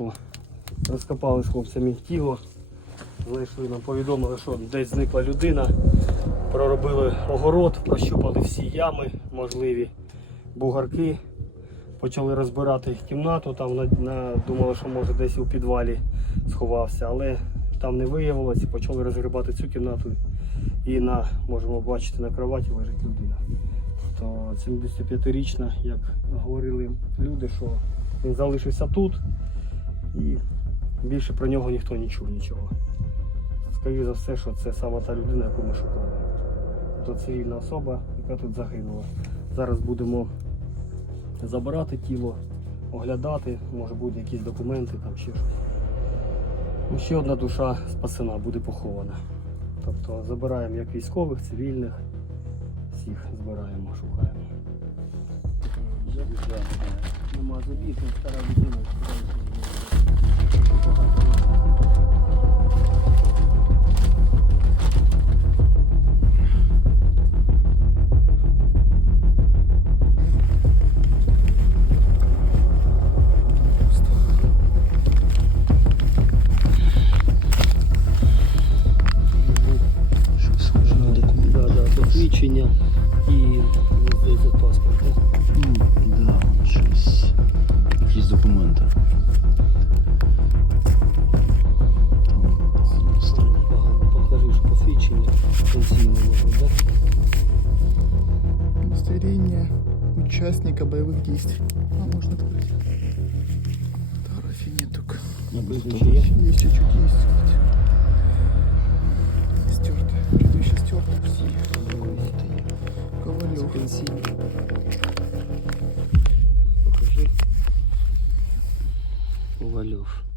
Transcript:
що розкопали з хлопцями тіло. Знайшли нам повідомили, що десь зникла людина. Проробили огород, прощупали всі ями можливі, бугарки. Почали розбирати кімнату, там думали, що може десь у підвалі сховався, але там не виявилось. Почали розгрібати цю кімнату і на, можемо бачити, на кроваті лежить людина. То 75-річна, як говорили люди, що він залишився тут і більше про нього ніхто не чув нічого. Скоріше за все, що це саме та людина, яку ми шукали. То цивільна особа, яка тут загинула. Зараз будемо забирати тіло, оглядати, може будуть якісь документи, там ще щось. Ну, ще одна душа спасена, буде похована. Тобто забираємо як військових, цивільних, всіх збираємо, шукаємо. Нема забіг, стара людина. посвідчення і мені здається паспорт. да? Ну, да, щось. Якісь документи. Там в поганому стані. Погано покажу, що посвідчення пенсійне може, да? Удостоверение участника боевых действий. А, можно открыть. Фотографий нет только. Ну, Прізвище є? Есть чуть-чуть, есть. пенсійні. Покажи. Ковальов.